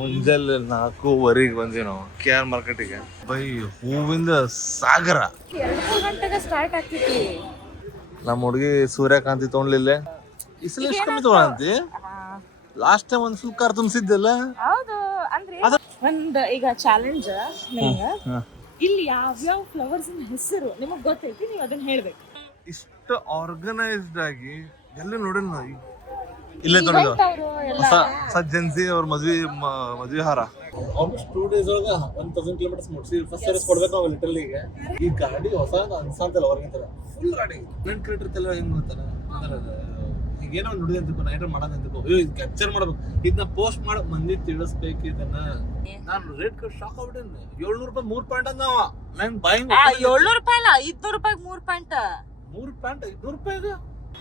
ಮುಂಜಾನೆ 4:15 ಬಂದ್ವಿ ನಾವು KR ಮಾರ್ಕೆಟಿಗೆ. ಬೈ ಹೂವಿಂದ ಸಾಗರ. 2-3 ಗಂಟೆಗೆ ಸ್ಟಾರ್ಟ್ ಆಗ್ತೈತಿ. ನಮ್ಮ ಹುಡುಗಿ ಸೂರ್ಯಕಾಂತಿ ತೊಗೊಂಡ್ಲಿಲ್ಲ. ಈ ಸಲ ಎಷ್ಟು ಕಮ್ಮಿ ತೊಗೊಳಂತಿ? ಲಾಸ್ಟ್ ಟೈಮ್ ಒಂದು ಫುಲ್ ಕಾರ್ ತುಂಬಿಸಿದ್ದಲ್ಲ. ಹೌದು ಅಂದ್ರೆ ಒಂದು ಈಗ ಚಾಲೆಂಜ್ ಇಲ್ಲಿ ಯಾವ್ಯಾವ ಫ್ಲವರ್ಸ್ ಹೆಸರು ನಿಮಗ್ ಗೊತ್ತೈತಿ, ನೀವು ಅದನ್ನ ಹೇಳ್ಬೇಕು. ಇಷ್ಟು ಆರ್ಗನೈಸ್ಡ್ ಆಗಿ ಎಲ್ಲ ನೋಡಿಲ್ಲ ನಾವು. ಇಲ್ಲೇ ತೊಗೊಂಡು ಸಜ್ಜನ್ಸಿ ಅವ್ರ ಮದ್ವೆ ಹಾರ ಆಲ್ಮೋಸ್ಟ್ 2 days ಒಳಗೆ 1000 kilometers ಮುಟ್ಸಿ ಫಸ್ಟ್ ಸರ್ವಿಸ್ ಕೊಡ್ಬೇಕು ನಾವು ಲಿಟರಲಿಗೆ. ಈ ಗಾಡಿ ಹೊಸ ಅನ್ಸಂತಲ್ಲ ಹೊರಗಿಂತಲ್ಲ ಫುಲ್ ಗಾಡಿ ಫ್ರಂಟ್ ಕ್ರಿಯೇಟರ್ ಹೆಂಗ್ ಮಾಡ್ತಾರ ಅಂದ್ರೆ ಈಗ ಏನೋ ನುಡಿದೆ ಅಂತಕೋ ನಾ ಏನೋ ಮಾಡೋದು ಅಂತಕೋ ಅಯ್ಯೋ ಇದು ಕ್ಯಾಪ್ಚರ್ ಮಾಡ್ಬೇಕು, ಇದನ್ನ ಪೋಸ್ಟ್ ಮಾಡಕ್ ಮಂದಿ ತಿಳಿಸ್ಬೇಕು. ಇದನ್ನ ನಾನು ರೇಟ್ ಕಟ್ ಶಾಕ್ ಆಗ್ಬಿಟ್ಟೇನೆ. 700 ರೂಪಾಯಿ 3 ಪಾಯಿಂಟ್ ಅಂದವ. ನನ್ ಬಾಯಿಂಗ್ 700 ರೂಪಾಯಿ ಅಲ್ಲ 500 ರೂಪಾಯಿಗೆ 3 ಪಾಯಿಂಟ್ 500 ರೂಪಾಯಿಗೆ.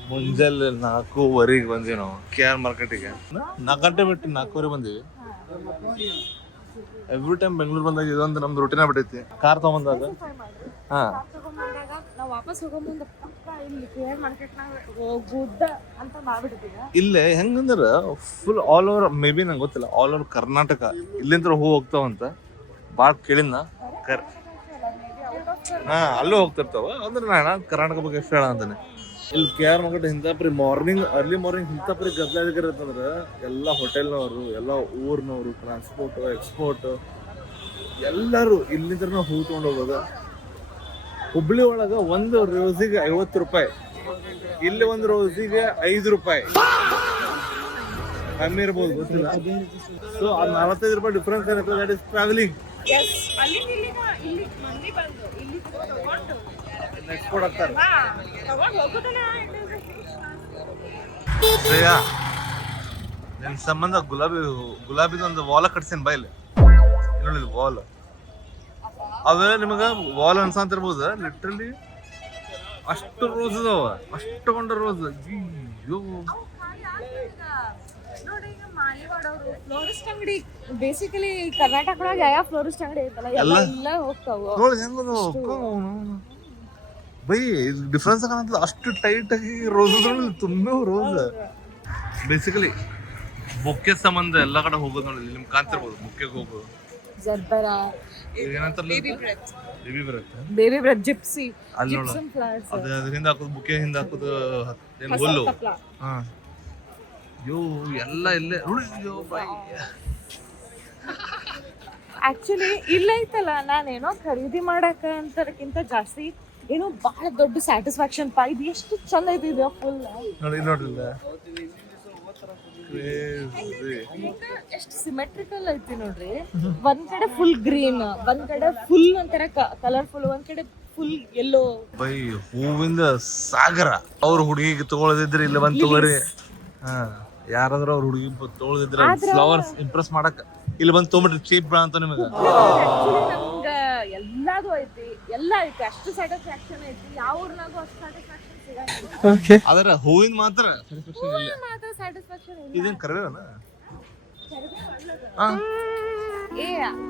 ಮುಂಜಾನೆ 4:15 ಬಂದ್ವಿ ನಾವು KR ಮಾರ್ಕೆಟಿಗೆ. 4 ಗಂಟೆ ಬಿಟ್ಟು 4:15 ಬಂದಿವಿ. ಎವ್ರಿ ಟೈಮ್ ಬೆಂಗಳೂರು ಬಂದಾಗ ಇದೊಂದು ನಮ್ದು ರೂಟೀನ್ ಆಗ್ಬಿಟ್ಟೈತಿ. ಕಾರ್ ತಗೊಂಬಂದಾಗ ನಾವು ವಾಪಸ್ ಹೋಗೋ ಮುಂದೆ ಪಕ್ಕ ಇಲ್ಲಿ KR ಮಾರ್ಕೆಟ್ನಾಗ ಹೋಗುದ ಅಂತ ಮಾಡ್ಬಿಡ್ತೀವಿ. ಇಲ್ಲೇ ಹೆಂಗಂದ್ರ full all over may be ನಂಗೆ ಗೊತ್ತಿಲ್ಲ, ಆಲ್ ಓವರ್ ಕರ್ನಾಟಕ ಇಲ್ಲಿಂದ ಹೂ ಹೋಗ್ತಾವಂತ ಭಾಳ ಕೇಳಿನ. ಅಲ್ಲೂ ಹೋಗ್ತಿರ್ತಾವ ಅಂದ್ರೆ ನಾನು ಕರ್ನಾಟಕ ಬಗ್ಗೆ ಎಷ್ಟು ಹೇಳ ಅಂತಾನೆ. ಇಲ್ಲಿ KR ಮಾರ್ಕೆಟ್ ಹಿಂದಾಪ್ರಿ ಅರ್ಲಿ ಮಾರ್ನಿಂಗ್ ಹಿಂತಾಪ್ರಿ ಗದ್ದಲಾಗಿರತ್ತಂದ್ರ ಎಲ್ಲ ಹೋಟೆಲ್ನವರು, ಎಲ್ಲ ಊರ್ನವರು, ಟ್ರಾನ್ಸ್ಪೋರ್ಟ್, ಎಕ್ಸ್ಪೋರ್ಟ್ ಎಲ್ಲರೂ ಇಲ್ಲಿಂದ ಹೂ ತಗೊಂಡು ಹೋಗೋದು. ಹುಬ್ಳಿ ಒಳಗ ಒಂದು ರೋಸಿಗೆ 50 ರೂಪಾಯಿ, ಇಲ್ಲಿ ಒಂದು ರೋಸಿಗೆ 5 ರೂಪಾಯಿ ಕಮ್ಮಿ ಇರ್ಬೋದು, ಗೊತ್ತಿಲ್ಲ. ಸೊ ಅದು 45 ರೂಪಾಯಿ ಡಿಫ್ರೆನ್ಸ್ ಏನಪ್ಪ, ದಟ್ ಇಸ್ ಟ್ರಾವೆಲಿಂಗ್. ಎಕ್ಸ್ಪೋರ್ಟ್ ಆಗ್ತಾರೆ. ಶ್ರೇಯಾ ನಿನ್ ಸಂಬಂಧ ಗುಲಾಬಿದೊಂದು ವಾಲ ಕಟ್ಸೇನ್ ಬೈಲಿ ನೋಡಿ. ವಾಲ್ ಅವೆಲ್ಲ ನಿಮಗ ವಾಲ್ ಅನ್ಸಂತಿರ್ಬೋದು, ಲಿಟ್ರಲಿ ಅಷ್ಟು ರೋಸ್ ಅದಾವ, ಅಷ್ಟು ಕೊಂಡ ರೋಸ್. ಅಯ್ಯೋ ಫ್ಲೋರಿಸ್ಟ್ ಅಂಗಡಿ ಬೇಸಿಕಲಿ ಕರ್ನಾಟಕ ಒಳಗೆ ಯಾವ ಫ್ಲೋರಿಸ್ಟ್ ಅಂಗಡಿ ಐತಲ್ಲ ಎಲ್ಲ ಹೋಗ್ತಾವ ನೋಡಿ ಹೆಂಗ ಬೈ. ಡಿಫ್ರೆನ್ಸ್ ಕಾಣತ್ತಲ್ಲ, ಅಷ್ಟು ಟೈಟ್ ಆಗಿ ರೋಸ್ ತುಂಬಾ ರೋಸ್. ಬೇಸಿಕಲಿ ಬೊಕ್ಕೆ ಸಂಬಂಧ ಎಲ್ಲ ಕಡೆ ಹೋಗೋದು ನೋಡಿ, ನಿಮ್ಗೆ ಕಾಣ್ತಿರ್ಬೋದು ಬೊಕ್ಕೆಗೆ ಹೋಗೋದು. ಜರ್ಬರಾ ಬೇಬಿ ಬ್ರೆತ್ ಜಿಪ್ಸಿ ಅಲ್ಲಿ ನೋಡ, ಅದು ಹಿಂದ ಹಾಕೋದು ಬುಕ್ಕೆ ಹಿಂದ ಹಾಕೋದು ಏನು ಹುಲ್ಲು. ಹಾ ಯೋ ಎಲ್ಲ ಇಲ್ಲೇ ನೋಡಿ. ಆಕ್ಚುಲಿ ಇಲ್ಲ ಐತಲ್ಲ, ನಾನೇನೋ ಖರೀದಿ ಮಾಡಕ ಅಂತಕ್ಕಿಂತ ಜಾಸ್ತಿ ಏನೋ ಬಹಳ ದೊಡ್ಡ ಸ್ಯಾಟಿಸ್ಫ್ಯಾಕ್ಷನ್ ಪಾ. ಇದು ಎಷ್ಟು ಚಂದ ಐತಿ ಇದು ಫುಲ್ ನೋಡಿ. ನೋಡ್ರಿಲ್ಲ ಎಷ್ಟು ಸಿಮೆಟ್ರಿಕಲ್ ಐತಿ ನೋಡ್ರಿ. ಒಂದ್ ಕಡೆ ಫುಲ್ ಗ್ರೀನ್, ಒಂದ್ ಕಡೆ ಫುಲ್ ಒಂಥರ ಕಲರ್ಫುಲ್, ಒಂದ್ ಕಡೆ ಫುಲ್ ಎಲ್ಲೋ. ಬೈ ಹೂವಿಂದ ಸಾಗರ. ಅವ್ರ ಹುಡುಗಿಗೆ ತಗೊಳ್ಳದಿದ್ರೆ ಇಲ್ಲ ಬಂದ್ ತಗೋರಿ. ಯಾರಾದ್ರೂ ಅವ್ರ ಹುಡುಗಿ ತಗೊಳ್ಳದಿದ್ರೆ ಫ್ಲವರ್ಸ್ ಇಂಪ್ರೆಸ್ ಮಾಡಕ್ ಇಲ್ಲಿ ಬಂದ್ ತೊಗೊಂಡ್ಬಿಟ್ರಿ ಚೀಪ್ ಅಂತ ನಿಮಗೆ. ನಮ್ಗ ಎಲ್ಲಾದು ಐತಿ, ಎಲ್ಲ ಐತಿ, ಅಷ್ಟು ಸ್ಯಾಟಿಸ್ಫ್ಯಾಕ್ಷನ್ ಐತಿ. ಯಾವ ಊರ್ನಾಗೂ ಅಷ್ಟು ಸ್ಯಾಟಿಸ್ಫ್ಯಾಕ್ಷನ್ ಸಿಗಂಗಿಲ್ಲ. ಆದ್ರೆ ಹೂವಿನ ಮಾತ್ರ ಸ್ಯಾಟಿಸ್ಫ್ಯಾಕ್ಷನ್ ಇಲ್ಲ. ಇದೇನ್ ಕರೆಯೋಣ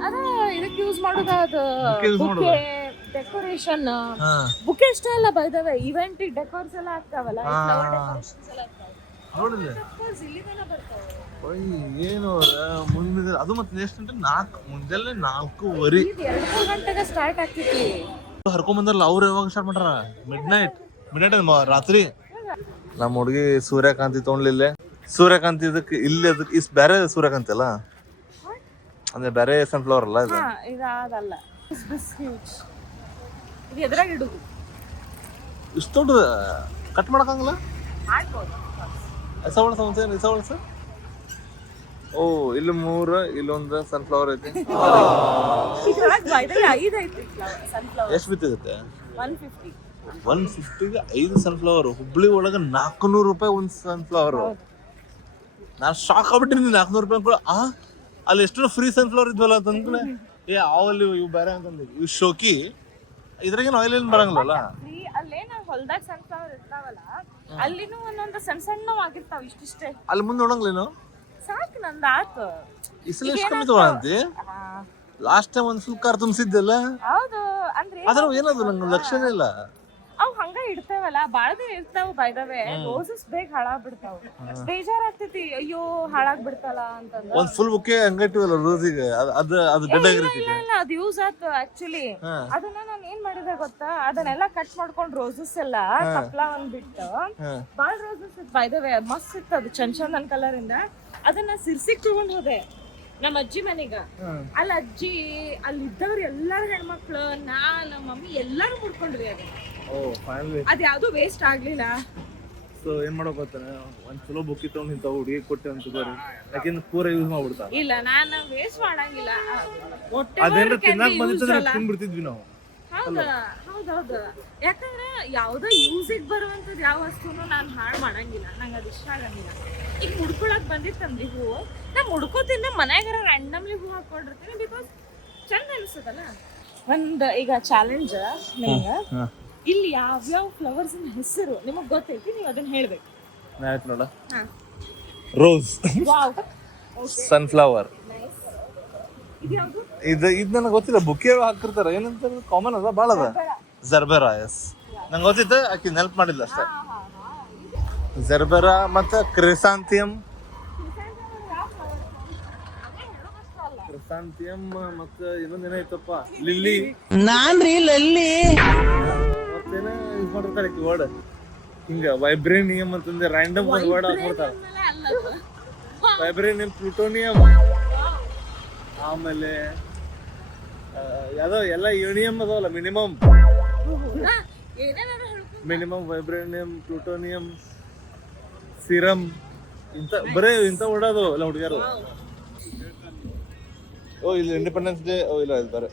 ಅದ ಇದಕ್ಕೆ ಯೂಸ್ ಮಾಡೋದು, ಅದು ಬುಕ್ಕೆ ಡೆಕೋರೇಷನ್. ಬುಕ್ಕೆ ಅಷ್ಟೇ ಅಲ್ಲ, by the way event decors ಎಲ್ಲ ಆಗ್ತಾವಲ್ಲ, ಏನು ಮುಂದೆ ಅದು ಮತ್ತೆ ಎಷ್ಟು ಗಂಟೆ 4 ಮುಂಜಾನೆ 4:15 2-3 ಗಂಟೆಗೆ ಸ್ಟಾರ್ಟ್ ಆಗ್ತೈತಿ. ಹರ್ಕೊಂಡ್ ಬಂದಾರಲ್ಲ ಅವ್ರು ಯಾವಾಗ ಸ್ಟಾರ್ಟ್ ಮಾಡ್ಯಾರ? ಮಿಡ್ ನೈಟ್ ರಾತ್ರಿ. ನಮ್ಮ ಹುಡುಗಿ ಸೂರ್ಯಕಾಂತಿ ತೊಗೊಂಡ್ಲಿಲ್ಲ. ಸೂರ್ಯಕಾಂತಿ ಇದಕ್ಕೆ ಇಲ್ಲಿ ಅದಕ್ಕೆ ಇಸ್ ಬೇರೆ ಸೂರ್ಯಕಾಂತಿ ಅಲ್ಲ, ಅಂದ್ರೆ ಬೇರೆ ಸನ್ಫ್ಲವರ್ ಅಲ್ಲ ಇದು. ಇದಲ್ಲ, ಇದು ಎದ್ರಾಗ ಇಡುದು. ಇಷ್ಟು ದೊಡ್ಡ ಕಟ್ ಮಾಡಕ್ಕಂಗಿಲ್ಲ. ಓ ಇಲ್ಲಿ 3, ಇಲ್ಲೊಂದು ಸನ್ಫ್ಲವರ್ ಐತಿ. ಎಷ್ಟು ಬಿತ್ತಿರುತ್ತೆ? 150ಗೆ 5 ಸನ್ಫ್ಲವರ್. ಹುಬ್ಳಿ ಒಳಗೆ 400 ರೂಪಾಯಿ ಒಂದು ಸನ್ಫ್ಲವರ್. ನಾನು ಶಾಕ್ ಆಗ್ಬಿಟ್ಟಿನಿ. 400 ರೂಪಾಯಿ ಅಲ್ಲಿ ಎಷ್ಟು ಫ್ರೀ ಸನ್ಫ್ಲವರ್ ಇದ್ವಲ್ಲ ಅಂತಂದ್ರೆ ಅವಲ್ಲಿ ಇವು ಬೇರೆ ಅಂತಂದ್ರೆ ಇವು ಶೋಕಿ. ಇದ್ರಾಗೇನು ಆಯಿಲ್ ಏನು ಬರಂಗಿಲ್ಲ. ಅಲ್ಲೇನ ಹೊಲ್ದಾಗ ಸನ್ಫ್ಲವರ್ ಇರ್ತಾವಲ್ಲ, ಅಲ್ಲಿನೂ ಒಂದೊಂದು ಸಣ್ಣ ಸಣ್ಣ ಆಗಿರ್ತಾವ ಇಷ್ಟಿಷ್ಟೇ. ಅಲ್ಲಿ ಮುಂದೆ ನೋಡಂಗ್ಲೇನು ಸಾಕು ನಂದು ಆತು. ಈ ಸಲ ಎಷ್ಟು ಕಮ್ಮಿ ತಗೊಳಂತಿ? ಲಾಸ್ಟ್ ಟೈಮ್ ಒಂದು ಫುಲ್ ಕಾರ್ ತುಂಬಿಸಿದ್ದಲ್ಲ. ಹೌದು ಅಂದ್ರೆ ಆದ್ರೆ ಏನದು ನಂಗೆ ಲಕ್ಷಣ ಇಲ್ಲ. ಅವು ಹಂಗ ಇಡ್ತೇವ ಇರ್ತಾವಲ್ಲ ಬಾಳ ದಿನ ಇರ್ತಾವ ಬೈದವೆ ರೋಸಸ್ ಬೇಗ ಹಾಳಾಗ್ಬಿಡ್ತಾವ ಬೇಜಾರಾಗ್ತೈತಿ ಅಯ್ಯೋ ಹಾಳಾಗ್ಬಿಡ್ತಲ್ಲ ಅಂತಂದ ಒಂದ್ ಫುಲ್ ಬುಕ್ಕೆ ಹಂಗಟ್ಟಿವಲ್ಲ ರೋಸಿಗೆ ಅದು ಡೆಡ್ ಆಗಿರ್ತೈತಿ. ಇಲ್ಲ ಅದು ಯೂಸ್ ಆಯ್ತು ಆಕ್ಚುಲಿ. ಅದನ್ನ ನಾನು ಏನ್ ಮಾಡಿದೆ ಗೊತ್ತಾ, ಅದನ್ನೆಲ್ಲ ಕಟ್ ಮಾಡ್ಕೊಂಡ್ ರೋಸಸ್ ಎಲ್ಲ ಕಪ್ಲಾ ಒಂದ್ ಬಿಟ್ಟು ಬಾಳ ರೋಸಸ್ ಇತ್ತು ಬೈದವೆ ಮಸ್ತ್ ಇತ್ತು ಅದು ಚಂದನ್ ಕಲರ್ ಇಂದ. ಅದನ್ನ ಸಿರ್ಸಿಗ್ ತಗೊಂಡ್ ಹೋದೆ ನಮ್ಮ ಅಜ್ಜಿ ಮನೆಗ. ಅಲ್ಲಿ ಅಜ್ಜಿ ಅಲ್ಲಿ ಇದ್ದವ್ರು ಎಲ್ಲಾರು ಹೆಣ್ಮಕ್ಳು ನಮ್ಮ ಮಮ್ಮಿ ಎಲ್ಲಾರು ಮುಡ್ಕೊಂಡ್ವಿ ಅದು. ಅದ್ ಯಾವ್ದು ವೇಸ್ಟ್ ಆಗ್ಲಿಲ್ಲ. ಸೊ ಏನ್ ಮಾಡಕ್ ಗೊತ್ತಾನೆ, ಒಂದ್ ಚಲೋ ಬುಕ್ಕಿ ತಗೊಂಡ್ ಇಂತ ಹುಡುಗಿ ಕೊಟ್ಟೆ ಅಂತ ತಗೋರಿ, ಯಾಕೆಂದ್ರೆ ಪೂರ ಯೂಸ್ ಮಾಡ್ಬಿಡ್ತಾರ. ಇಲ್ಲ ನಾನು ವೇಸ್ಟ್ ಮಾಡಂಗಿಲ್ಲ. ಅದೇನ್ರ ತಿನ್ನಕ್ ಬಂದಿದ್ರೆ ತಿನ್ಬಿಡ್ತಿದ್ವಿ ನಾವು. ಹೌದೌದು. ಯಾಕಂದ್ರೆ ಯಾವ್ದೋ ಯೂಸಿಗೆ ಬರುವಂತದ್ ಯಾವ ವಸ್ತುನು ನಾನು ಹಾಳು ಮಾಡಂಗಿಲ್ಲ, ನಂಗೆ ಅದು ಇಷ್ಟ ಆಗಂಗಿಲ್ಲ. ಈಗ ಮುಡ್ಕೊಳಕ್ ಬಂದಿತ್ತಂದ್ರಿ ಹೂವು, ನಾ ಮುಡ್ಕೋತಿಂದ ಮನ್ಯಾಗಾರ ರ್ಯಾಂಡಮ್ಲಿ ಹೂ ಹಾಕೊಂಡಿರ್ತೀನಿ ಬಿಕಾಸ್ ಚಂದ ಅನ್ಸದಲ್ಲ. ಒಂದ್ ಈಗ ಚಾಲೆಂಜ್ ನಿಮ್ಗೆ, ಇಲ್ಲಿ ಯಾವ್ಯಾವ ಫ್ಲವರ್ಸ್ ಹೆಸರು ನಿಮಗ್ ಗೊತ್ತೈತಿ, ನೀವು ಅದನ್ನ ಹೇಳ್ಬೇಕು. ಆಯ್ತು ನೋಡ, ರೋಸ್, ಸನ್ಫ್ಲವರ್, ಇದು ನನಗೆ ಗೊತ್ತಿಲ್ಲ. ಬುಕ್ಕೆ ಹಾಕಿರ್ತಾರ ಏನಂತ ಕಾಮನ್ ಅದ, ಭಾಳ ಅದ. ಜರ್ಬೆರಾ, ಎಸ್ ನಂಗೆ ಗೊತ್ತಿತ್ತು, ಆಕಿ ನೆಲ್ಪ್ ಮಾಡಿಲ್ಲ ಅಷ್ಟೇ. ಜರ್ಬೆರಾ ಮತ್ತೆ ಕ್ರಿಸಾಂಥಿಯಂ ಮತ್ತೆ ಇನ್ನೊಂದೇನ ಐತಪ್ಪ, ಲಿಲ್ಲಿ. ನಾನ್ರಿ ಲಲ್ಲಿ ಮತ್ತೇನ ಯೂಸ್ ಮಾಡಿರ್ತಾರೆ ವರ್ಡ್ ಹಿಂಗ ವೈಬ್ರೇನಿಯಂ ಅಂತಂದ್ರೆ ರ್ಯಾಂಡಮ್ ವರ್ಡ್ ಹಾಕ್ಬಿಡ್ತಾರ. ವೈಬ್ರೇನಿಯಂ, ಪ್ಲೂಟೋನಿಯಂ, ಆಮೇಲೆ ಯಾವ್ದೋ ಎಲ್ಲ ಯೂನಿಯಂ ಅದಾವಲ್ಲ, ಮಿನಿಮಮ್ ವೈಬ್ರೇನಿಯಂ, ಪ್ಲೂಟೋನಿಯಂ, ಸಿರಮ್, ಇಂತ ಬರೇ ಇಂತ ಓಡೋದು ಎಲ್ಲ ಹುಡುಗಿಯರು. ಓ ಇಲ್ಲಿ ಇಂಡಿಪೆಂಡೆನ್ಸ್ ಡೇ, ಓ ಇಲ್ಲ ಇದು ಬರೇ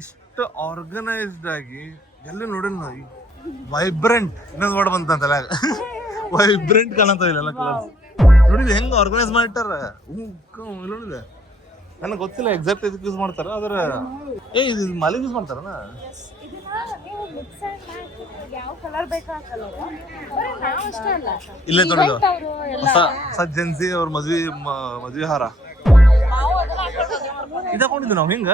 ಇಷ್ಟು ಆರ್ಗನೈಸ್ಡ್ ಆಗಿ ಎಲ್ಲ ನೋಡಿಲ್ಲ ನಾವು. ವೈಬ್ರೆಂಟ್ ಇನ್ನೊಂದು ವರ್ಡ್ ಬಂತಂತಲ್ಲ, ವೈಬ್ರೆಂಟ್ ಕಾಣಂತ ಇಲ್ಲ ಕಲರ್ಸ್. ನೋಡಿದ ಹೆಂಗ್ ಆರ್ಗನೈಸ್ ಮಾಡಿಟ್ಟಾರ. ನೋಡಿದೆ, ನನಗೆ ಗೊತ್ತಿಲ್ಲ ಎಕ್ಸಾಕ್ಟ್ ಇದಕ್ಕೆ ಯೂಸ್ ಮಾಡ್ತಾರ. ಅದ್ರ ಇದು ಮಾಲಿಗೆ ಯೂಸ್ ಮಾಡ್ತಾರನ. ಇಲ್ಲೇ ತೊಗೊಂಡು ಹೊಸ ಜೆನ್ಸಿ ಅವ್ರ ಮದ್ವಿ ಹಾರ ಇದಾಕೊಂಡಿದ್ವಿ ನಾವು. ಹಿಂಗ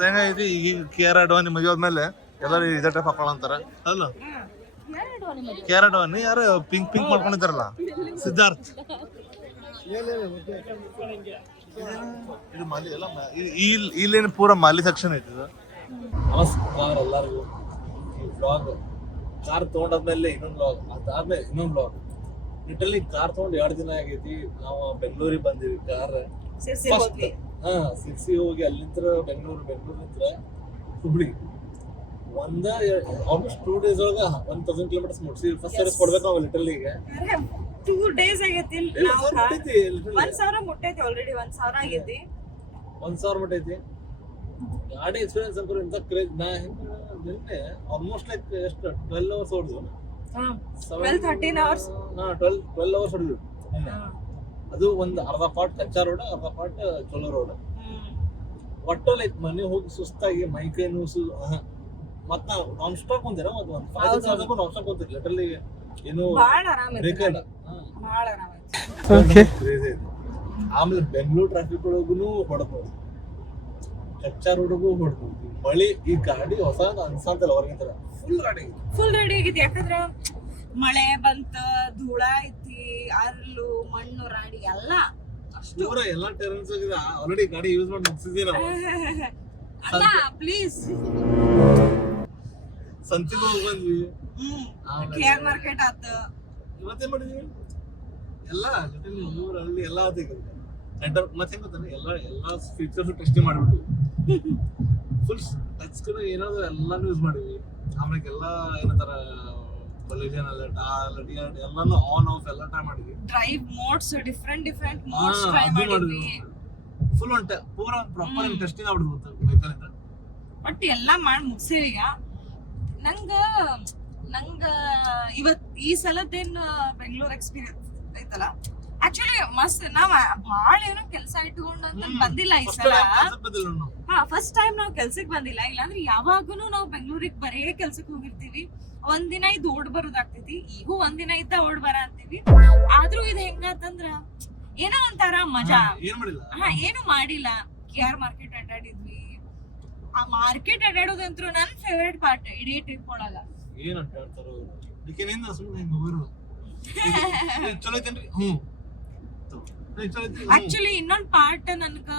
ಹೆಂಗ ಐತಿ ಈಗ ಕೇರ್ ಅಡ್ವಾನಿ ಮದ್ವೆ ಆದ್ಮೇಲೆ ಎಲ್ಲರೂ ಇದೇ ಟೈಪ್ ಹಾಕೊಳಂತಾರ ಅಲ್ಲ. ಕೇರ್ ಅಡ್ವಾನಿ ಯಾರು ಪಿಂಕ್ ಪಿಂಕ್ ಮಾಡ್ಕೊಂಡಿದ್ದಾರಲ್ಲ, ಸಿದ್ಧಾರ್ಥ್. ಇದು ಮಾಲಿ ಎಲ್ಲ ಇಲ್ಲೇನು ಪೂರ ಮಾಲಿ ಸೆಕ್ಷನ್ ಐತಿ. ನಮಸ್ಕಾರ ಎಲ್ಲರಿಗೂ. ಈ ಬ್ಲಾಗ್ ಕಾರ್ ತಗೊಂಡಾದ್ಮೇಲೆ ಇನ್ನೊಂದು ಬ್ಲಾಗ್, ಅದಾದ್ಮೇಲೆ ಇನ್ನೊಂದು ಬ್ಲಾಗ್. ಲಿಟರಲಿ ಕಾರ್ ತಗೊಂಡು 2 ದಿನ ಆಗೈತಿ. ನಾವು ಬೆಂಗಳೂರಿಗೆ ಬಂದಿವಿ. ಕಾರ್ ಸಿರ್ಸಿ ಹೋಗಿ ಅಲ್ಲಿಂದ ಬೆಂಗಳೂರಿಂದ ಹುಬ್ಳಿ ಆಲ್ಮೋಸ್ಟ್ 2 days ಒಳಗ 1000 kilometers ಮುಟ್ಸಿ. ಫಸ್ಟ್ ಸರ್ವಿಸ್ ಕೊಡ್ಬೇಕು ನಾವು ಲಿಟರಲಿ. ಈಗ 2 days ಆಗೈತಿ. 1,000 ಮುಟ್ಟೈತಿ ಆಲ್ರೆಡಿ. 1,000 ಆಗೈತಿ. 1,000 ಮುಟ್ಟೈತಿ. ಗಾಡಿ ಎಕ್ಸ್ಪೀರಿಯನ್ಸ್ ಅಂತ ಇಂತ ಕ್ರೇಜ್. ನಾ ನಿನ್ನೆ ಆಲ್ಮೋಸ್ಟ್ ಲೈಕ್ ಎಷ್ಟು 12 hours ಹೊಡೆದ್ವಿ. 13 hours. 12 hours ಹೊಡೆದ್ವಿ. ಅದು ಒಂದು ಅರ್ಧ ಪಾರ್ಟ್ ಕಚ್ಚಾ ರೋಡ್, ಅರ್ಧ ಪಾರ್ಟ್ ಚಲೋ ರೋಡ್. ಒಟ್ಟು ಲೈಕ್ ಮನೆ ಹೋಗಿ ಸುಸ್ತಾಗಿ ಮೈ ಕೈ ನೋಸು. ಮತ್ತ ನಾನ್ ಸ್ಟಾಪ್ ಕುಂತೀರ, ಮತ್ತೆ ಒಂದು 5 hours ನಾನ್ ಸ್ಟಾಪ್ ಕುಂತೀರಿ ಲಿಟರಲಿ. ಏನು ರೇಖಲ್ಲ, ಆಮೇಲೆ ಬೆಂಗಳೂರು ಟ್ರಾಫಿಕ್ ಒಳಗೂ ಹೊಡೆದ್ಬೋದು, ಕಚ್ಚಾ ರೋಡ್ಗೂ ಹೊಡೆದ್ಬೋದು. ಮಳಿ ಈ ಗಾಡಿ ಹೊಸ ಅನ್ಸಂತಲ್ಲ ಹೊರಗಿಂತ ಫುಲ್ ರೆಡಿ ಆಗೈತಿ. ಯಾಕಂದ್ರ ಮಳೆ ಬಂತ, ಧೂಳ ಐತಿ, ಅರ್ಲು ಮಣ್ಣು ರಾಡಿ ಎಲ್ಲ ಅಷ್ಟು ಎಲ್ಲ ಟೆರೆನ್ಸ್ ಆಗಿದೆ. ಆಲ್ರೆಡಿ ಗಾಡಿ ಯೂಸ್ ಮಾಡಿ ಮುಗಿಸಿದೀವಿ ನಾವು. ಅಲ್ಲ ಪ್ಲೀಸ್, ಸಂತಿಗೂ ಬಂದ್ವಿ, ಕೇರ್ ಮಾರ್ಕೆಟ್ ಆತ. ಇವತ್ತೇನ್ ಮಾಡಿದೀವಿ ಎಲ್ಲ ಊರಲ್ಲಿ ಎಲ್ಲ ನೆಟ್ವರ್ಕ್. ಮತ್ತೆ ಹೆಂಗ್ ಗೊತ್ತಾನೆ, ಎಲ್ಲ ಫೀಚರ್ಸ್ ಟೆಸ್ಟ್ ಮಾಡಿಬಿಟ್ಟು ಫುಲ್ ಟಚ್ ಸ್ಕ್ರೀನ್ ಏನಾದ್ರು ಎಲ್ಲಾನು ಯೂಸ್ ಮಾಡಿದ್ವಿ. ಆಮೇಲೆ ಎಲ್ಲ ಏನಂತಾರ collision alert, alert ಎಲ್ಲಾನು ಆನ್ ಆಫ್ ಎಲ್ಲ ಟ್ರೈ ಮಾಡಿದ್ವಿ. Drive modes different modes try ಮಾಡಿದ್ವಿ. ಫುಲ್ ಒಂದು ಪೂರಾ ಪ್ರಾಪರ್ ಟೆಸ್ಟಿಂಗ್ ಆಗ್ಬಿಡ್ತು ವೆಹಿಕಲ್ ಇಂದ. ಬಟ್ ಎಲ್ಲ ಮಾಡಿ ಮುಗಿಸಿವಿ. ಈಗ ನಂಗ ಇವತ್ ಈ ಸಲದ್ದೇನ್ ಬೆಂಗಳೂರು ಎಕ್ಸ್ಪೀರಿಯನ್ಸ್ ಐತಲ್ಲ, ಆಕ್ಚುಲಿ ಮಸ್ತ್. ನಾವ್ ಭಾಳ ಏನೋ ಕೆಲಸ ಇಟ್ಕೊಂಡು ಅಂತ ಬಂದಿಲ್ಲ ಈ ಸಲ. ಫಸ್ಟ್ ಟೈಮ್ ನಾವ್ ಕೆಲ್ಸಕ್ ಬಂದಿಲ್ಲ. ಇಲ್ಲಾಂದ್ರೆ ಯಾವಾಗೂನು ನಾವ್ ಬೆಂಗಳೂರಿಗೆ ಬರೇ ಕೆಲ್ಸಕ್ ಹೋಗಿರ್ತೀವಿ. ಒಂದಿನ ಇದ್ ಓಡ್ ಬರೋದಾಗ್ತೈತಿ. ಈಗೂ ಒಂದಿನ ಇದ್ದ ಓಡ್ ಬರ ಅಂತೀವಿ. ಆದ್ರೂ ಇದು ಹೆಂಗಂತಂದ್ರ ಏನೋ ಒಂಥರ ಮಜಾ. ಏನು ಮಾಡಿಲ್ಲ, KR ಮಾರ್ಕೆಟ್ ಅಡ್ಡಾಡಿದ್ವಿ. ಆ ಮಾರ್ಕೆಟ್ ಅಡ್ಡಾಡೋದಂತ್ರು ನನ್ನ ಫೇವ್ರೇಟ್ ಪಾರ್ಟ್ ಇಡೀ ಟ್ರಿಪ್ ಒಳಗ. ಏನ್ ಅಂತ ಹೇಳ್ತಾರೋ ಇದಕ್ಕೆನಿಂದ ಸುಮ್ಮನೆ ಹಿಂಗ ಹೋಗಿರು ಚಲೋ ಐತೇನ್ರಿ. ಆಕ್ಚುಲಿ ಇನ್ನೊಂದ್ ಪಾರ್ಟ್ ನನ್ಗ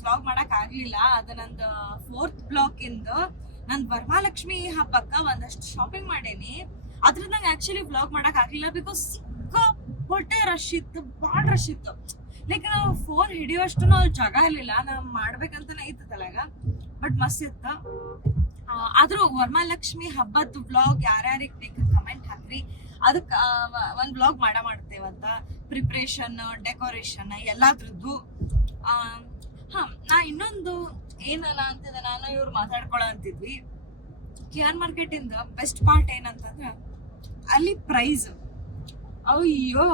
ವ್ಲಾಗ್ ಮಾಡಕ್ ಆಗ್ಲಿಲ್ಲ. ಅದ ನಂದ್ 4th ಬ್ಲಾಕ್ ಇಂದ ನನ್ ವರಮಹಾಲಕ್ಷ್ಮಿ ಹಬ್ಬಕ್ಕ ಒಂದಷ್ಟು ಶಾಪಿಂಗ್ ಮಾಡೇನಿ. ಅದ್ರದ್ದು ನಂಗೆ ಆಕ್ಚುಲಿ ವ್ಲಾಗ್ ಮಾಡಕ್ ಆಗ್ಲಿಲ್ಲ ಬಿಕಾಸ್ ಸಿಕ್ಕಾಪಟ್ಟೆ ರಶ್ ಇತ್ತು, ಬಾಳ ರಶ್ ಇತ್ತು. ಲೈಕ್ ನಾವು ಫೋನ್ ಹಿಡಿಯೋಷ್ಟು ಅಲ್ಲಿ ಜಾಗ ಇರ್ಲಿಲ್ಲ. ನಾವ್ ಮಾಡ್ಬೇಕಂತಾನೆ ಇತ್ತು ತಲೆಗ, ಬಟ್ ಮಸ್ತ್ ಇತ್ತ. ಆದ್ರೂ ವರಮಹಾಲಕ್ಷ್ಮಿ ಹಬ್ಬದ ವ್ಲಾಗ್ ಯಾರ್ಯಾರಿಗೆ ಬೇಕು ಕಮೆಂಟ್ ಹಾಕ್ರಿ. ಅದಕ್ಕೆ ಒಂದ್ ವ್ಲಾಗ್ ಮಾಡ್ತೇವಂತ. ಪ್ರಿಪ್ರೇಷನ್, ಡೆಕೋರೇಷನ್ ಎಲ್ಲಾದ್ರದ್ದು. ನಾ ಇನ್ನೊಂದು ಏನಲ್ಲ ಅಂತಿದ್ದೆ, ನಾನು ಇವ್ರು ಮಾತಾಡ್ಕೊಳ ಅಂತಿದ್ವಿ. KR ಮಾರ್ಕೆಟ್ ಇಂದ ಬೆಸ್ಟ್ ಪಾರ್ಟ್ ಏನಂತಂದ್ರ ಅಲ್ಲಿ ಪ್ರೈಸ್. ಅಯ್ಯೋ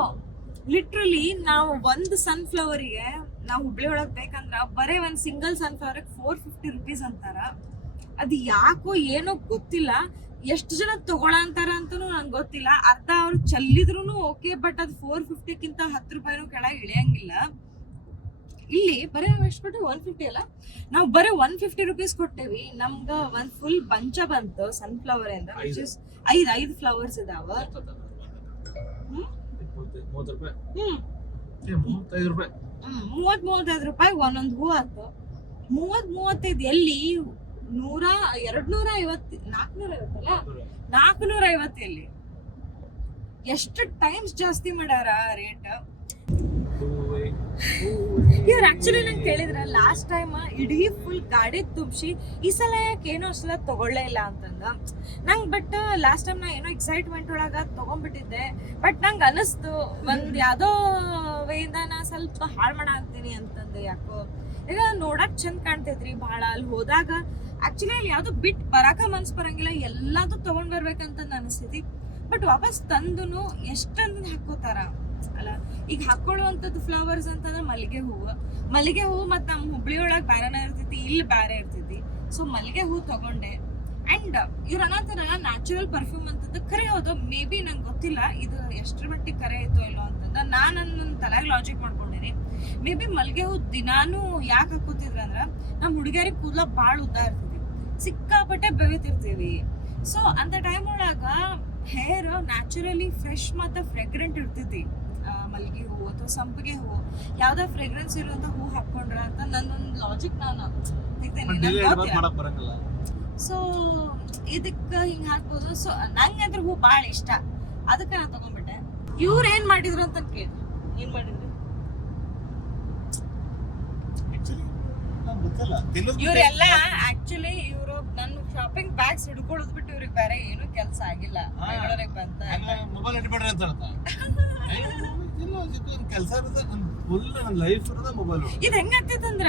ಲಿಟ್ರಲಿ ನಾವು ಒಂದು ಸನ್ಫ್ಲವರಿಗೆ ನಾವು ಹುಬ್ಳಿ ಒಳಗ್ ಬೇಕಂದ್ರ ಬರೇ ಒಂದ್ ಸಿಂಗಲ್ ಸನ್ಫ್ಲವರ್ 450 rupees ಅಂತಾರ. ಅದು ಯಾಕೋ ಏನೋ ಗೊತ್ತಿಲ್ಲ. ಎಷ್ಟು ಜನ ತಗೊಳ ಅಂತಾರ ಅಂತನೂ ನಂಗೆ ಗೊತ್ತಿಲ್ಲ. ಅರ್ಧ ಅವ್ರು ಚಲ್ಲಿದ್ರು ಓಕೆ, ಬಟ್ ಅದು 450ಕ್ಕಿಂತ 10 ರೂಪಾಯಿನೂ ಕೆಳಗೆ ಇಳಿಯಂಗಿಲ್ಲ. ಇಲ್ಲಿ ಬರೀ ನಾವು ಎಷ್ಟು ಕೊಟ್ಟು 150 ಅಲ್ಲ, ನಾವು ಬರೀ 150 rupees ಕೊಟ್ಟೇವಿ. ನಮ್ಗ ಒಂದ್ ಫುಲ್ ಬಂಚ ಬಂತು ಸನ್ಫ್ಲವರ್ ಇಂದ, ವಿಚ್ ಇಸ್ 5 ಫ್ಲವರ್ಸ್ ಇದಾವ. 30-35 ರೂಪಾಯಿ ಒಂದೊಂದು ಹೂ ಆಯ್ತು. 30-35 ಎಲ್ಲಿ 250 450 ಅಲ್ಲ, 450 ಎಲ್ಲಿ? ಎಷ್ಟು ಟೈಮ್ಸ್ ಜಾಸ್ತಿ ಮಾಡ್ಯಾರ ರೇಟ್. ಇವ್ರು ಆಕ್ಚುಲಿ ನಂಗೆ ಕೇಳಿದ್ರ ಲಾಸ್ಟ್ ಟೈಮ್ ಇಡೀ ಫುಲ್ ಗಾಡಿ ತುಂಬಿಸಿ ಈ ಸಲ ಯಾಕೆ ಏನೋ ಅಷ್ಟೆಲ್ಲ ತಗೊಳ್ಳೇ ಇಲ್ಲ ಅಂತಂದ ನಂಗೆ. ಬಟ್ ಲಾಸ್ಟ್ ಟೈಮ್ ನಾ ಏನೋ ಎಕ್ಸೈಟ್ಮೆಂಟ್ ಒಳಗ ತಗೊಂಡ್ಬಿಟ್ಟಿದ್ದೆ. ಬಟ್ ನಂಗೆ ಅನಿಸ್ತು ಒಂದ್ ಯಾವ್ದೋ ವೇಯಿಂದ ನಾ ಸ್ವಲ್ಪ ಹಾಳು ಮಾಡ ಅಂತೀನಿ ಅಂತಂದೆ. ಯಾಕೋ ಈಗ ನೋಡಕ್ ಚಂದ ಕಾಣ್ತೈತ್ರಿ ಬಹಳ. ಅಲ್ಲಿ ಹೋದಾಗ ಆಕ್ಚುಲಿ ಅಲ್ಲಿ ಯಾವ್ದು ಬಿಟ್ ಬರಾಕ ಮನ್ಸ್ ಬರಂಗಿಲ್ಲ, ಎಲ್ಲಾದು ತಗೊಂಡ್ ಬರ್ಬೇಕಂತ ಅನಿಸ್ತೈತಿ. ಬಟ್ ವಾಪಸ್ ತಂದುನು ಎಷ್ಟಂದ್ ಹಾಕೋತಾರ ಅಲ್ಲ. ಈಗ ಹಾಕೊಳ್ಳುವಂಥದ್ದು ಫ್ಲವರ್ಸ್ ಅಂತಂದ್ರೆ ಮಲ್ಲಿಗೆ ಹೂವು ಮತ್ತು ನಮ್ಮ ಹುಬ್ಳಿ ಒಳಗೆ ಬ್ಯಾರೆನ ಇರ್ತೈತಿ, ಇಲ್ಲಿ ಬ್ಯಾರೆ ಇರ್ತೈತಿ. ಸೊ ಮಲ್ಲಿಗೆ ಹೂ ತಗೊಂಡೆ. ಅಂಡ್ ಇವ್ರ ಅನ್ನೋತರ ನ್ಯಾಚುರಲ್ ಪರ್ಫ್ಯೂಮ್ ಅಂತಂದು ಖರೆ ಹೌದು. ಮೇ ಬಿ ನಂಗೆ ಗೊತ್ತಿಲ್ಲ ಇದು ಎಷ್ಟರ ಮಟ್ಟಿಗೆ ಕರೆ ಐತೋ ಇಲ್ಲೋ ಅಂತಂದ. ನಾನು ನನ್ನ ತಲೆಗೆ ಲಾಜಿಕ್ ಮಾಡ್ಕೊಂಡಿನಿ. ಮೇ ಬಿ ಮಲ್ಲಿಗೆ ಹೂ ದಿನಾನು ಯಾಕೆ ಹಾಕೋತಿದ್ರ ಅಂದ್ರೆ ನಮ್ಮ ಹುಡುಗಿಯರಿಗೆ ಕೂದಲ ಭಾಳ ಉದ್ದ ಇರ್ತೈತಿ, ಸಿಕ್ಕಾಪಟ್ಟೆ ಬೆಳಿತಿರ್ತೀವಿ. ಸೊ ಅಂತ ಟೈಮ್ ಒಳಗ ಹೇರ್ ನ್ಯಾಚುರಲಿ ಫ್ರೆಶ್ ಮತ್ತು ಫ್ರೆಗ್ರೆಂಟ್ ಇರ್ತೈತಿ. ಮಲ್ಲಿಗೆ ಹೂವು ಅಥವಾ ಸಂಪಿಗೆ ಹೂವು ಯಾವ್ದೋ ಫ್ರೆಗ್ರೆನ್ಸ್ ಇರುವಂತ ಹೂ ಹಾಕೊಂಡ್ರ ಅಂತ ನನ್ನೊಂದು ಲಾಜಿಕ್ ನಾನು ತೆಗ್ದೇನೆ. ಸೊ ಇದಕ್ಕೆ ಹಿಂಗೆ ಹಾಕ್ಬೋದು. ಸೊ ನಂಗೆ ಅದ್ರ ಹೂ ಭಾಳ ಇಷ್ಟ, ಅದಕ್ಕೆ ನಾನು ತಗೊಂಡ್ಬಿಟ್ಟೆ. ಇವ್ರು ಏನ್ ಮಾಡಿದ್ರು ಅಂತ ಕೇಳಿ, ಏನ್ ಮಾಡಿದ್ರು ಇವ್ರೆಲ್ಲ? ಆಕ್ಚುಲಿ ಇವ್ರು ನನ್ನ ಶಾಪಿಂಗ್ ಬ್ಯಾಗ್ಸ್ ಹಿಡ್ಕೊಳ್ಳೋದ್ ಬಿಟ್ಟು ಇವ್ರಿಗೆ ಬೇರೆ ಏನು ಕೆಲಸ ಆಗಿಲ್ಲ. ಬೆಂಗಳೂರಿಗೆ ಬಂತ ಮೊಬೈಲ್ ಇಟ್ಬಿಡ್ರಿ ಅಂತ ಕೆಲಸ ಮೊಬೈಲ್. ಇದು ಹೆಂಗಂತಂದ್ರ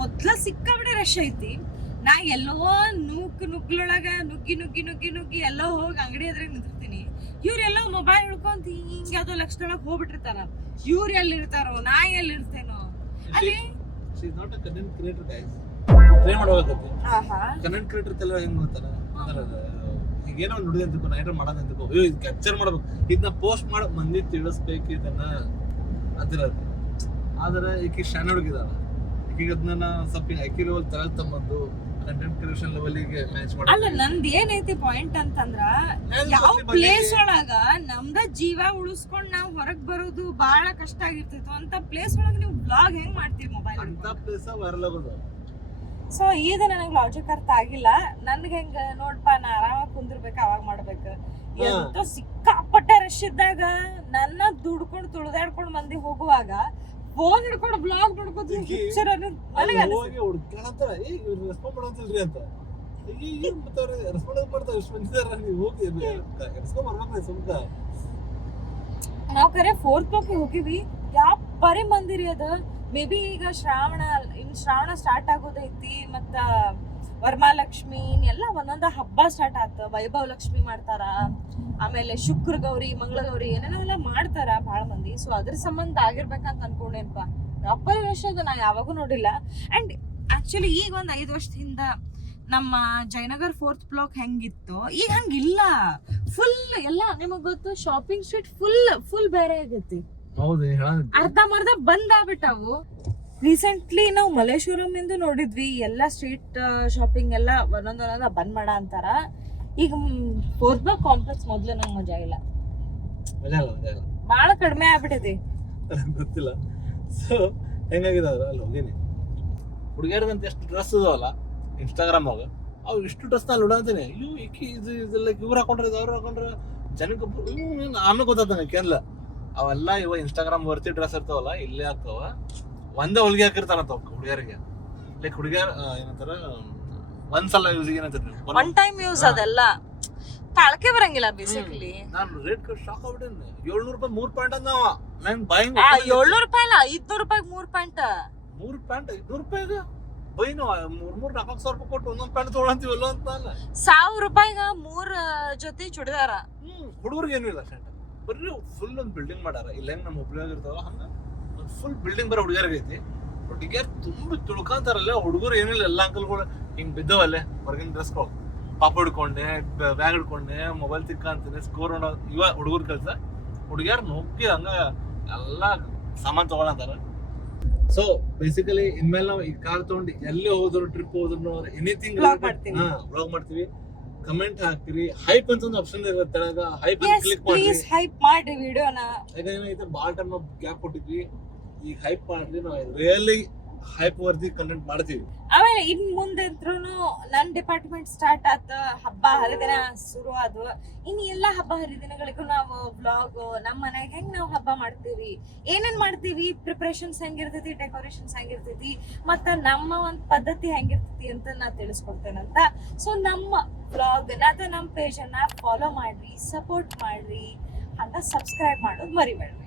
ಮೊದ್ಲ ಸಿಕ್ಕಾಬಿಡೆ ರಶ್ ಐತಿ. ನಾ ಎಲ್ಲೋ ನುಗ್ಲೊಳಗ ನುಗ್ಗಿ ಎಲ್ಲೋ ಹೋಗಿ ಅಂಗಡಿ ಎದ್ರಾಗ ನಿಂತಿರ್ತೀನಿ. ಇವ್ರೆಲ್ಲೋ ಮೊಬೈಲ್ ಹಿಡ್ಕೊಂತ ಹಿಂಗ ಯಾವ್ದೋ ಲಕ್ಷದೊಳಗೆ ಹೋಗ್ಬಿಟ್ಟಿರ್ತಾರ. ಇವ್ರು ಎಲ್ಲಿ ಇರ್ತಾರೋ, ನಾ ಎಲ್ಲಿ ಇರ್ತೇನೋ ಅಲ್ಲಿ. ಕಂಟೆಂಟ್ ಕ್ರಿಯೇಟರ್ ಗೈಸ್ ಟ್ರೈ ಮಾಡಬೇಕಂತೆ. ಕಂಟೆಂಟ್ ಕ್ರಿಯೇಟರ್ ಎಲ್ಲ ಹೆಂಗ್ ಮಾಡ್ತಾರ ಈಗ ಏನೋ ಒಂದು ನುಡಿ ಅಂತ ನೈಟ್ ಮಾಡೋದು ಅಂತ ಇದು ಕ್ಯಾಪ್ಚರ್ ಮಾಡ್ಬೇಕು, ಇದನ್ನ ಪೋಸ್ಟ್ ಮಾಡಿ ಮಂದಿ ತಿಳಿಸ್ಬೇಕು ಇದನ್ನ ಅಂತಿರೋದು. ಆದ್ರೆ ಈಕೆ ಶಾನೆ ಹುಡುಗಿದಾರ, ಈಗ ಅದನ್ನ ಸ್ವಲ್ಪ ಐಕ್ಯೂ ಲೆವೆಲ್ ತರಲ್ ತಮ್ಮಂದು ಕಂಟೆಂಟ್ ಕ್ರಿಯೇಷನ್ ಲೆವೆಲ್ಗೆ ಮ್ಯಾಚ್ ಮಾಡಿ. ಅಲ್ಲ ನಂದ್ ಏನೈತಿ ಪಾಯಿಂಟ್ ಅಂತಂದ್ರ ಯಾವ ಪ್ಲೇಸ್ ಒಳಗ ನಮ್ದ ಜೀವ ಉಳಿಸ್ಕೊಂಡ್ ನಾವ್ ಹೊರಗ್ ಬರೋದು ಬಹಳ ಕಷ್ಟ ಆಗಿರ್ತಿತ್ತು. ಅಂತ ಪ್ಲೇಸ್ ಒಳಗ ನೀವು ಬ್ಲಾಗ್ ಹೆಂಗ್ ಮಾಡ್ತೀವಿ ಮೊಬೈಲ್? ಅಂತ ಪ್ಲೇಸ್ ವೈರಲ್ ಆಗೋದು. ಸೊ ಇದು ನನಗೆ ಲಾಜಿಕ್ ಅರ್ಥ ಆಗಿಲ್ಲ. ನನ್ಗೆ ಹೆಂಗ ನೋಡ್ಪ, ನಾ ಆರಾಮಾಗಿ ಕುಂದಿರ್ಬೇಕು, ಅವಾಗ ಮಾಡ್ಬೇಕು. ಎಂತ ಸಿಕ್ಕಾಪಟ್ಟೆ ರಶ್ ಇದ್ದಾಗ ನನ್ನ ದುಡ್ಕೊಂಡು ತುಳಿದಾಡ್ಕೊಂಡು ಮಂದಿ ಹೋಗುವಾಗ ಫೋನ್ ಹಿಡ್ಕೊಂಡು ಬ್ಲಾಗ್ ಮಾಡ್ಕೋತೀವಿ. ನಾವ್ ಕರೆ 4th ಬ್ಲಾಕ್ ಹೋಗಿವಿ. ಯಾವ ಬರೀ ಮಂದಿರಿ ಅದ. ಮೇ ಬಿ ಈಗ ಶ್ರಾವಣ ಸ್ಟಾರ್ಟ್ ಆಗೋದೈತಿ. ಮತ್ತ ವರಮಹಾಲಕ್ಷ್ಮಿ ಎಲ್ಲ ಒಂದೊಂದ ಹಬ್ಬ ಸ್ಟಾರ್ಟ್ ಆತ. ವೈಭವ ಲಕ್ಷ್ಮಿ ಮಾಡ್ತಾರ, ಆಮೇಲೆ ಶುಕ್ರ ಗೌರಿ, ಮಂಗಳ ಗೌರಿ ಏನೇನೆಲ್ಲ ಮಾಡ್ತಾರ ಬಹಳ ಮಂದಿ. ಸೊ ಅದ್ರ ಸಂಬಂಧ ಆಗಿರ್ಬೇಕಂತ ಅನ್ಕೊಂಡೇನಪ್ಪ. ಅಪ್ಪರ ವರ್ಷ ಅದು ನಾ ಯಾವಾಗೂ ನೋಡಿಲ್ಲ. ಅಂಡ್ ಆಕ್ಚುಲಿ ಈಗ ಒಂದ್ 5 ವರ್ಷದಿಂದ ನಮ್ಮ ಜಯನಗರ್ 4th ಬ್ಲಾಕ್ ಹೆಂಗಿತ್ತು ಈಗ ಹಂಗಿಲ್ಲ. ಫುಲ್ ಎಲ್ಲ ನಿಮಗ್ ಗೊತ್ತು, ಶಾಪಿಂಗ್ ಸ್ಟ್ರೀಟ್ ಫುಲ್ ಬೇರೆ ಆಗೈತಿ. ಹೌದು, ಅರ್ಧ ಮರ್ಧ ಬಂದ್ ಆಗ್ಬಿಟ್ಟವು. ರೀಸೆಂಟ್ಲಿ ನಾವು ಮಲ್ಲೇಶ್ವರಂ ಇಂದು ನೋಡಿದ್ವಿ ಎಲ್ಲ ಸ್ಟ್ರೀಟ್ ಶಾಪಿಂಗ್ ಎಲ್ಲ ಒಂದೊಂದೊಂದ ಬಂದ್ ಮಾಡ ಅಂತಾರ. ಈಗ ಫೋರ್ಟ್ಬರ್ಗ್ ಕಾಂಪ್ಲೆಕ್ಸ್ ಮೊದ್ಲು ನಂಗೆ ಮಜಾ ಇಲ್ಲ, ಬಹಳ ಕಡಿಮೆ ಆಗ್ಬಿಟ್ಟಿದೆ. ಗೊತ್ತಿಲ್ಲ. ಸೊ ಹೆಂಗಾಗಿದೆ ಅದ್ರ ಅಲ್ಲಿ ಹೋಗಿನಿ, ಹುಡುಗಿಯರ್ಗಂತ ಎಷ್ಟು ಡ್ರೆಸ್ ಇದಾವಲ್ಲ ಇನ್ಸ್ಟಾಗ್ರಾಮ್ನಾಗ, ಅವು ಇಷ್ಟು ಡ್ರೆಸ್ ನಾನು ನೋಡಂತೀನಿ. ಅಯ್ಯೋ ಈಕಿ ಇದೆಲ್ಲ ಇವ್ರು ಹಾಕೊಂಡ್ರೆ ಅವ್ರು ಹಾಕೊಂಡ್ರೆ ಜನಕ್ಕೆ ಆಮೇಲೆ ಗೊತ್ತಾಗ್ತಾನೆ ಕೇಳಲ್ಲ. ಅವೆಲ್ಲ ಇವ ಇನ್ಸ್ಟಾಗ್ರಾಮ್ ವರ್ತಿ ಡ್ರೆಸ್ ಇರ್ತಾವಲ್ಲ ಇಲ್ಲೇ ಹಾಕವ, ಒಂದೇ ಹೊಲಿಗೆ ಹಾಕಿರ್ತಾರಂತ ಹುಡುಗಿಯರಿಗೆ. ಲೈಕ್ ಹುಡುಗಿಯರ್ ಏನಂತಾರ ಒಂದ್ಸಲ ಯೂಸಿಗೆ ಏನಂತಾರೆ ಒನ್ ಟೈಮ್ ಯೂಸ್, ಅದೆಲ್ಲ ತಾಳ್ಕೆ ಬರಂಗಿಲ್ಲ ಬೇಸಿಕಲಿ. ನಾನು ರೇಟ್ ಶಾಕ್ ಆಗ್ಬಿಟ್ಟೇನೆ. 700 ರೂಪಾಯಿ 3 ಪ್ಯಾಂಟ್ ಅಂದವ. ನನ್ ಬಾಯಿಂಗ್ 700 ರೂಪಾಯಿ ಅಲ್ಲ, 500 ರೂಪಾಯಿ 3 ಪ್ಯಾಂಟ್. 3 ಪ್ಯಾಂಟ್ 500 ರೂಪಾಯಿಗ ಬೈನು 3,000-4,000 ರೂಪಾಯಿ ಕೊಟ್ಟು ಒಂದೊಂದು ಪ್ಯಾಂಟ್ ತೊಗೊಳಂತೀವಲ್ಲ ಅಂತ ಅಲ್ಲ. 1000 ರೂಪಾಯಿಗ 3 ಜೊತೆ ಚುಡಿದಾರ. ಹುಡುಗರಿಗೆ ಏನು ಇಲ್ಲ ಶರ್ಟ್, ಬರೀ ಫುಲ್ ಒಂದು ಬಿಲ್ಡಿಂಗ್ ಮಾಡಾರ. ಇಲ್ಲ ಹೆಂಗ್ ನಮ್ಮ ಹುಬ್ಳಿಯಾಗ ಇರ್ತಾವಲ್ಲ ಹಂಗ ಒಂದು ಫುಲ್ ಬಿಲ್ಡಿಂಗ್ ಬರೋ ಹುಡುಗಿಯರ್ಗೆ ಐತಿ. ಹುಡುಗಿಯರ್ ತುಂಬಾ ತುಳ್ಕೊಂತಾರಲ್ಲ, ಹುಡುಗರು ಏನಿಲ್ಲ ಎಲ್ಲ ಅಂಕಲ್ಗಳು ಹಿಂಗ್ ಬಿದ್ದವಲ್ಲೇ ಹೊರಗಿನ ಡ್ರೆಸ್ಗಳು, ಪಾಪ ಹಿಡ್ಕೊಂಡೆ, ಬ್ಯಾಗ್ ಹಿಡ್ಕೊಂಡೆ, ಮೊಬೈಲ್ ತಿಕ್ಕ ಅಂತಾನೆ, ಸ್ಕೋರ್ ಇವ ಹುಡುಗರ ಕೆಲಸ. ಹುಡುಗಿಯರ್ ನೋಗಿ ಹಂಗ ಎಲ್ಲ ಸಾಮಾನ್ ತಗೊಳಂತಾರ. ಸೊ ಬೇಸಿಕಲಿ ಇನ್ಮೇಲೆ ನಾವು ಈ ಕಾರ್ ತಗೊಂಡು ಎಲ್ಲಿ ಹೋದ್ರು, ಟ್ರಿಪ್ ಹೋದ್ರು, ಎನಿಥಿಂಗ್ ವ್ಲಾಗ್ ಮಾಡ್ತೀವಿ. ಕಮೆಂಟ್ ಹಾಕ್ತಿರಿ, ಹೈಪ್ ಅಂತ ಒಂದು ಆಪ್ಷನ್ ಇರುತ್ತೆ ತೆಳಗ, ಹೈಪ್ ಕ್ಲಿಕ್ ಮಾಡಿ, ಪ್ಲೀಸ್ ಹೈಪ್ ಮಾಡಿ ವಿಡಿಯೋನ. ಯಾಕಂದ್ರೆ ಭಾಳ ಟೈಮ್ ನಾವು ಗ್ಯಾಪ್ ಕೊಟ್ಟಿದ್ವಿ, ಈಗ ಹೈಪ್ ಮಾಡಿದ್ವಿ. ನಾವು ರಿಯಲಿ ಹೈಪ್ ವರ್ದಿ ಕಂಟೆಂಟ್ ಮಾಡ್ತೀವಿ. ಆಮೇಲೆ ಇನ್ ಮುಂದೆ ನನ್ ಡಿಪಾರ್ಟ್ಮೆಂಟ್ ಸ್ಟಾರ್ಟ್ ಆತ, ಹಬ್ಬ ಹರಿದಿನ ಶುರು ಆದ್ವು. ಇನ್ ಎಲ್ಲಾ ಹಬ್ಬ ಹರಿದಿನಗಳಿಗೂ ನಾವು ವ್ಲಾಗ್ ನಮ್ಮ ಮನ್ಯಾಗ ಹೆಂಗ್ ನಾವು ಹಬ್ಬ ಮಾಡ್ತೀವಿ, ಏನೇನ್ ಮಾಡ್ತೀವಿ, ಪ್ರಿಪರೇಷನ್ಸ್ ಹೆಂಗಿರ್ತೈತಿ, ಡೆಕೋರೇಷನ್ಸ್ ಹೆಂಗಿರ್ತೈತಿ, ಮತ್ತ ನಮ್ಮ ಒಂದ್ ಪದ್ಧತಿ ಹೆಂಗಿರ್ತೈತಿ ಅಂತ ನಾ ತಿಳಿಸ್ಕೊಡ್ತೇನಂತ. ಸೊ ನಮ್ಮ ವ್ಲಾಗ್ ಅಥವಾ ನಮ್ಮ ಪೇಜ್ ಅನ್ನ ಫಾಲೋ ಮಾಡ್ರಿ, ಸಪೋರ್ಟ್ ಮಾಡ್ರಿ, ಹಂಗ ಸಬ್ಸ್ಕ್ರೈಬ್ ಮಾಡೋದು ಮರಿಬೇಡ್ರಿ.